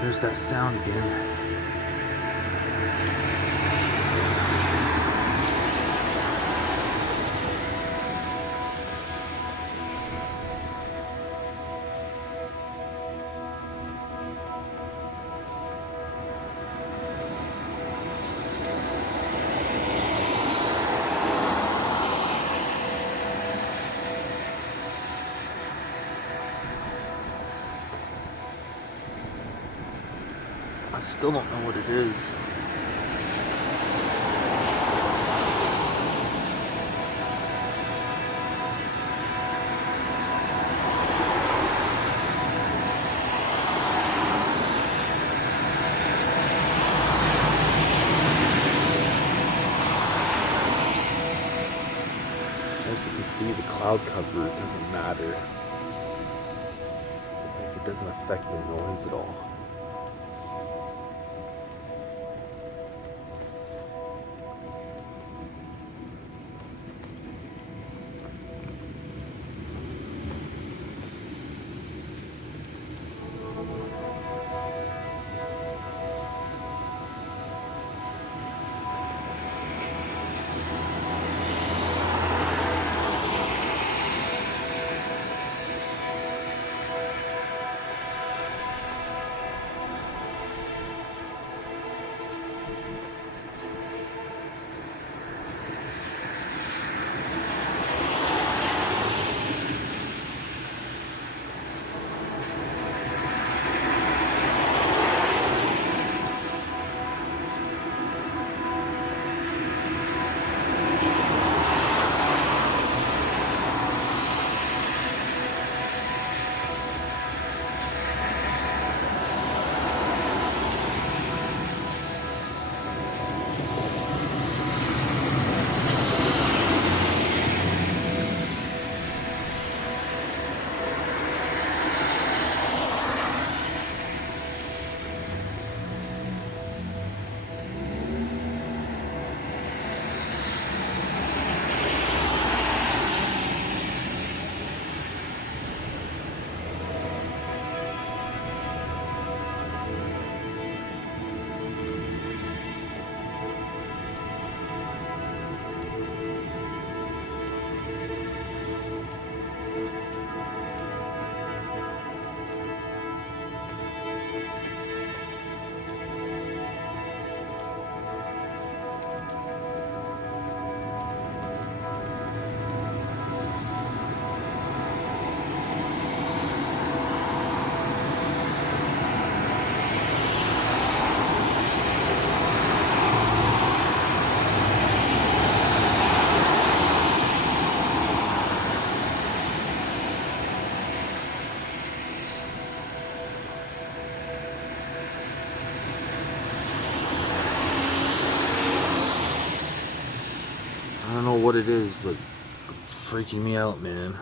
There's that sound again. I still don't know what it is. As you can see, the cloud cover doesn't matter. Like, it doesn't affect the noise at all. I don't know what it is, but it's freaking me out, man.